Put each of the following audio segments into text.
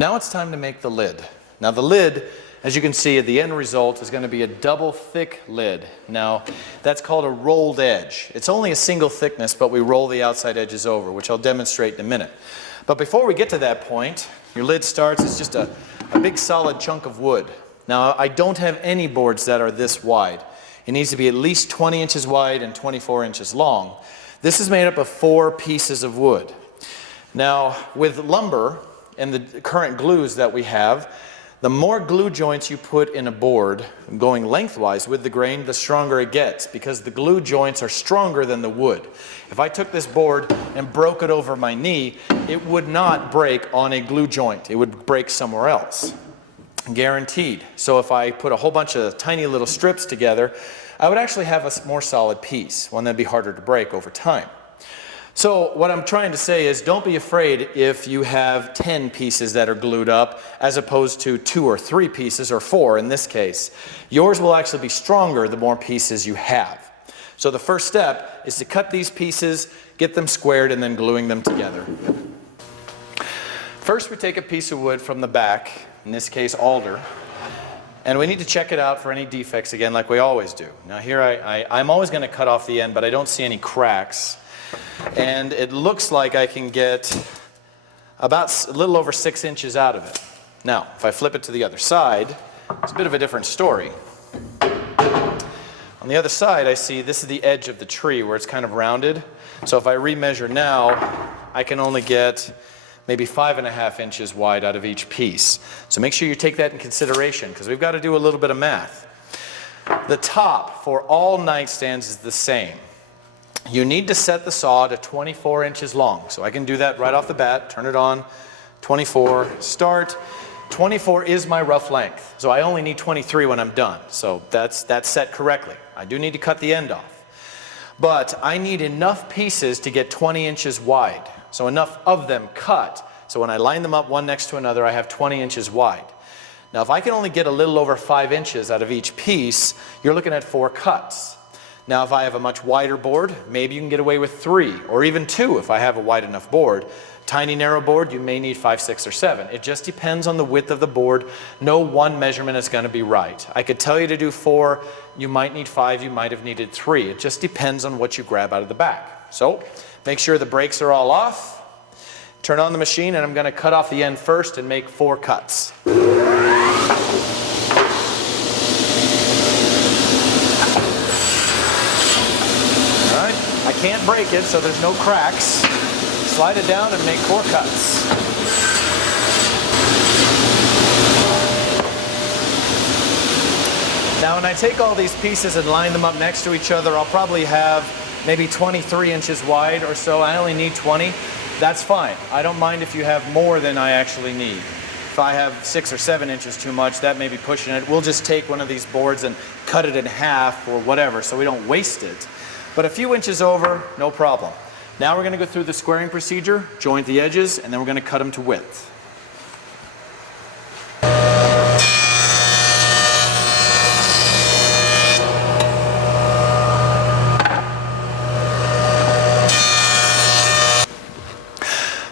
Now it's time to make the lid. Now the lid, as you can see, the end result is going to be a double thick lid. Now that's called a rolled edge. It's only a single thickness, but we roll the outside edges over, which I'll demonstrate in a minute. But before we get to that point, your lid starts as just a big solid chunk of wood. Now I don't have any boards that are this wide. It needs to be at least 20 inches wide and 24 inches long. This is made up of 4 pieces of wood. Now with lumber and the current glues that we have, the more glue joints you put in a board going lengthwise with the grain, the stronger it gets, because the glue joints are stronger than the wood. If I took this board and broke it over my knee, it would not break on a glue joint. It would break somewhere else. Guaranteed. So if I put a whole bunch of tiny little strips together, I would actually have a more solid piece, one that'd be harder to break over time. So what I'm trying to say is, don't be afraid if you have 10 pieces that are glued up as opposed to 2 or 3 pieces, or 4 in this case. Yours will actually be stronger the more pieces you have. So the first step is to cut these pieces, get them squared, and then gluing them together. First we take a piece of wood from the back, in this case alder, and we need to check it out for any defects again, like we always do. Now here I'm always going to cut off the end, but I don't see any cracks. And it looks like I can get about a little over 6 inches out of it. Now, if I flip it to the other side, it's a bit of a different story. On the other side, I see this is the edge of the tree where it's kind of rounded. So if I remeasure now, I can only get maybe 5.5 inches wide out of each piece. So make sure you take that in consideration, because we've got to do a little bit of math. The top for all nightstands is the same. You need to set the saw to 24 inches long. So I can do that right off the bat, turn it on, 24, start. 24 is my rough length. So I only need 23 when I'm done. So that's set correctly. I do need to cut the end off. But I need enough pieces to get 20 inches wide. So enough of them cut. So when I line them up one next to another, I have 20 inches wide. Now if I can only get a little over 5 inches out of each piece, you're looking at 4 cuts. Now if I have a much wider board, maybe you can get away with 3 or even 2 if I have a wide enough board. Tiny narrow board, you may need 5, 6, or 7. It just depends on the width of the board. No one measurement is going to be right. I could tell you to do 4, you might need 5, you might have needed 3. It just depends on what you grab out of the back. So make sure the brakes are all off. Turn on the machine, and I'm going to cut off the end first and make 4 cuts. I can't break it, so there's no cracks. Slide it down and make 4 cuts. Now when I take all these pieces and line them up next to each other, I'll probably have maybe 23 inches wide or so. I only need 20. That's fine. I don't mind if you have more than I actually need. If I have 6 or 7 inches too much, that may be pushing it. We'll just take one of these boards and cut it in half or whatever, so we don't waste it. But a few inches over, no problem. Now we're going to go through the squaring procedure, joint the edges, and then we're going to cut them to width.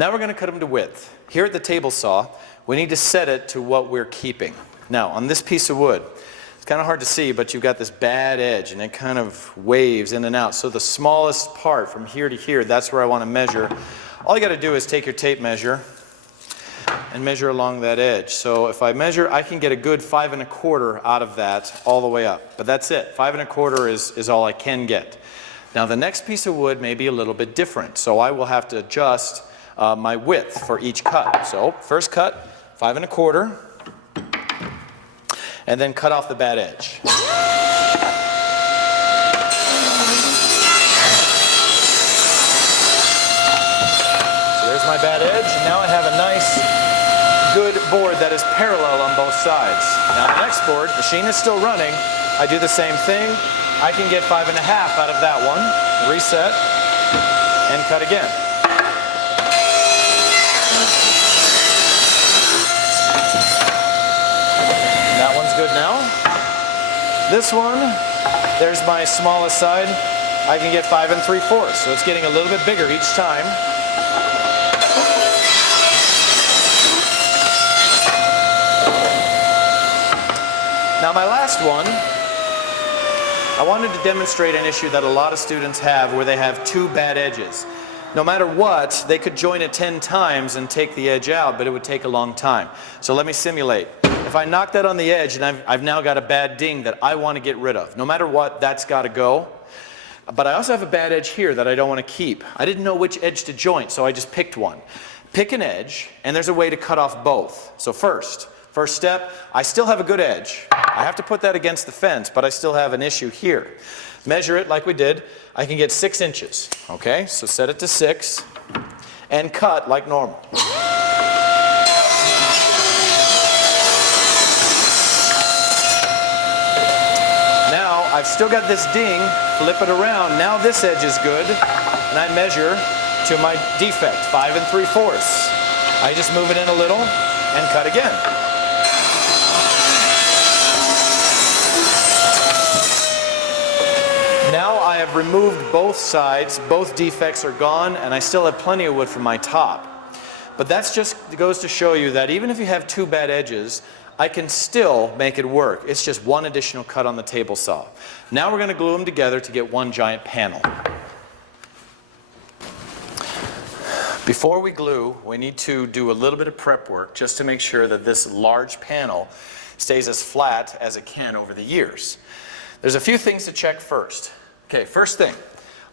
Now we're going to cut them to width. Here at the table saw, we need to set it to what we're keeping. Now on this piece of wood, it's kind of hard to see, but you've got this bad edge and it kind of waves in and out. So the smallest part from here to here, that's where I want to measure. All you got to do is take your tape measure and measure along that edge. So if I measure, I can get a good 5 1/4 out of that all the way up. But that's it. 5 1/4 is all I can get. Now the next piece of wood may be a little bit different. So I will have to adjust my width for each cut. So first cut, 5 1/4. And then cut off the bad edge. So there's my bad edge, and now I have a nice, good board that is parallel on both sides. Now the next board, machine is still running, I do the same thing. I can get 5 1/2 out of that one, reset, and cut again. That one's good now. This one, there's my smallest side. I can get 5 3/4, so it's getting a little bit bigger each time. Now my last one, I wanted to demonstrate an issue that a lot of students have where they have two bad edges. No matter what, they could join it 10 times and take the edge out, but it would take a long time. So let me simulate. If I knock that on the edge and I've now got a bad ding that I want to get rid of, no matter what, that's got to go. But I also have a bad edge here that I don't want to keep. I didn't know which edge to joint, so I just picked one. Pick an edge, and there's a way to cut off both. So first step, I still have a good edge. I have to put that against the fence, but I still have an issue here. Measure it like we did. I can get 6 inches. Okay, so set it to 6 and cut like normal. Now I've still got this ding, flip it around. Now this edge is good, and I measure to my defect, 5 3/4. I just move it in a little and cut again. Now I have removed both sides, both defects are gone, and I still have plenty of wood for my top. But that just goes to show you that even if you have two bad edges, I can still make it work. It's just one additional cut on the table saw. Now we're going to glue them together to get one giant panel. Before we glue, we need to do a little bit of prep work just to make sure that this large panel stays as flat as it can over the years. There's a few things to check first. Okay, first thing,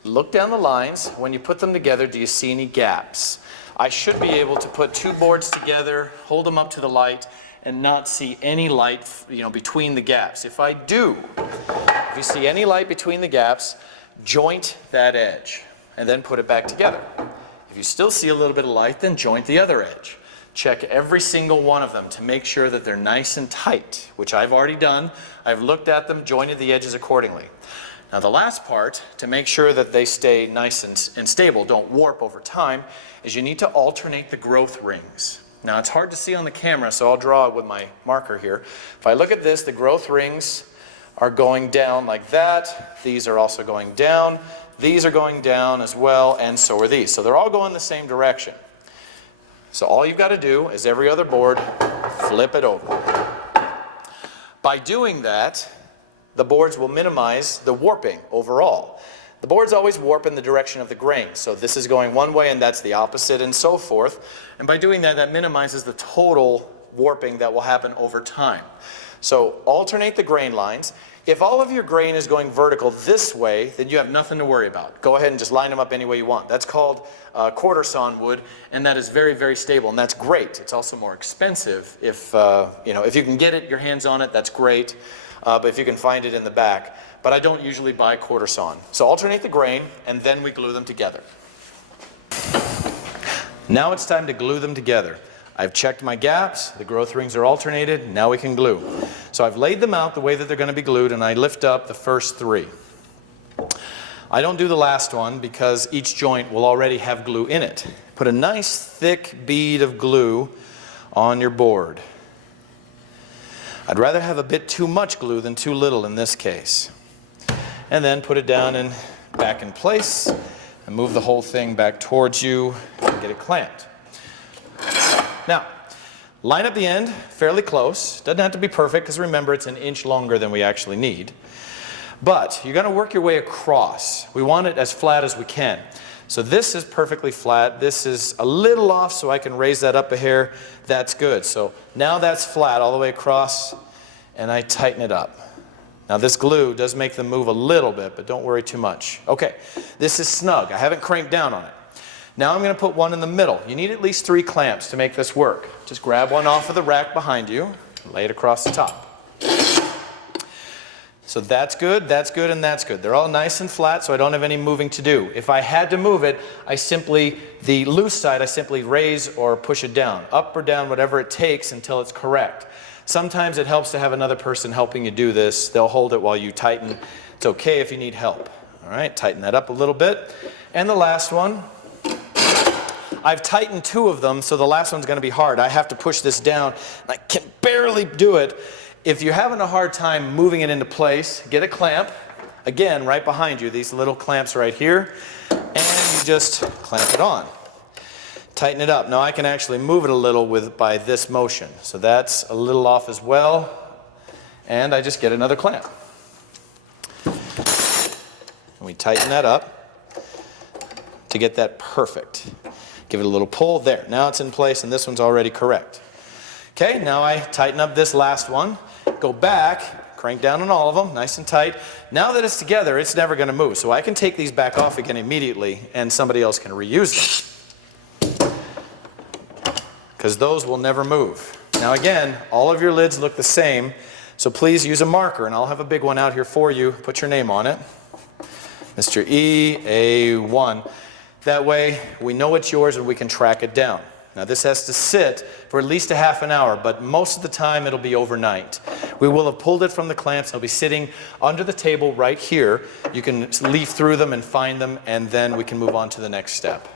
look down the lines. When you put them together, do you see any gaps? I should be able to put two boards together, hold them up to the light, and not see any light, between the gaps. If I do, if you see any light between the gaps, joint that edge and then put it back together. If you still see a little bit of light, then joint the other edge. Check every single one of them to make sure that they're nice and tight, which I've already done. I've looked at them, jointed the edges accordingly. Now the last part, to make sure that they stay nice and stable, don't warp over time, is you need to alternate the growth rings. Now it's hard to see on the camera, so I'll draw it with my marker here. If I look at this, the growth rings are going down like that. These are also going down. These are going down as well, and so are these. So they're all going the same direction. So all you've got to do is every other board, flip it over. By doing that, the boards will minimize the warping overall. The boards always warp in the direction of the grain. So this is going one way and that's the opposite and so forth. And by doing that, that minimizes the total warping that will happen over time. So alternate the grain lines. If all of your grain is going vertical this way, then you have nothing to worry about. Go ahead and just line them up any way you want. That's called quarter sawn wood, and that is very, very stable, and that's great. It's also more expensive. If you can get it, your hands on it, that's great. But if you can find it in the back. But I don't usually buy quarter sawn. So alternate the grain, and then we glue them together. Now it's time to glue them together. I've checked my gaps, the growth rings are alternated, now we can glue. So I've laid them out the way that they're going to be glued, and I lift up the first 3. I don't do the last one because each joint will already have glue in it. Put a nice thick bead of glue on your board. I'd rather have a bit too much glue than too little in this case. And then put it down and back in place, and move the whole thing back towards you and get it clamped. Now, line up the end fairly close. Doesn't have to be perfect because remember it's 1 inch longer than we actually need. But you're going to work your way across. We want it as flat as we can. So this is perfectly flat. This is a little off, so I can raise that up a hair. That's good. So now that's flat all the way across, and I tighten it up. Now this glue does make them move a little bit, but don't worry too much. Okay, this is snug. I haven't cranked down on it. Now I'm going to put one in the middle. You need at least 3 clamps to make this work. Just grab one off of the rack behind you, lay it across the top. So that's good, and that's good. They're all nice and flat, so I don't have any moving to do. If I had to move it, the loose side, I simply raise or push it down, up or down, whatever it takes until it's correct. Sometimes it helps to have another person helping you do this. They'll hold it while you tighten. It's okay if you need help. All right, tighten that up a little bit. And the last one. I've tightened 2 of them, so the last one's going to be hard. I have to push this down, and I can barely do it. If you're having a hard time moving it into place, get a clamp. Again, right behind you, these little clamps right here, and you just clamp it on. Tighten it up. Now I can actually move it a little by this motion. So that's a little off as well. and I just get another clamp. And we tighten that up to get that perfect. Give it a little pull. There. Now it's in place, and this one's already correct. Okay, now I tighten up this last one. Go back, crank down on all of them, nice and tight. Now that it's together, it's never going to move. So I can take these back off again immediately, and somebody else can reuse them. Because those will never move. Now again, all of your lids look the same, so please use a marker, and I'll have a big one out here for you. Put your name on it. Mr. EA1. That way, we know it's yours and we can track it down. Now this has to sit for at least a half an hour, but most of the time it'll be overnight. We will have pulled it from the clamps. It'll be sitting under the table right here. You can leaf through them and find them, and then we can move on to the next step.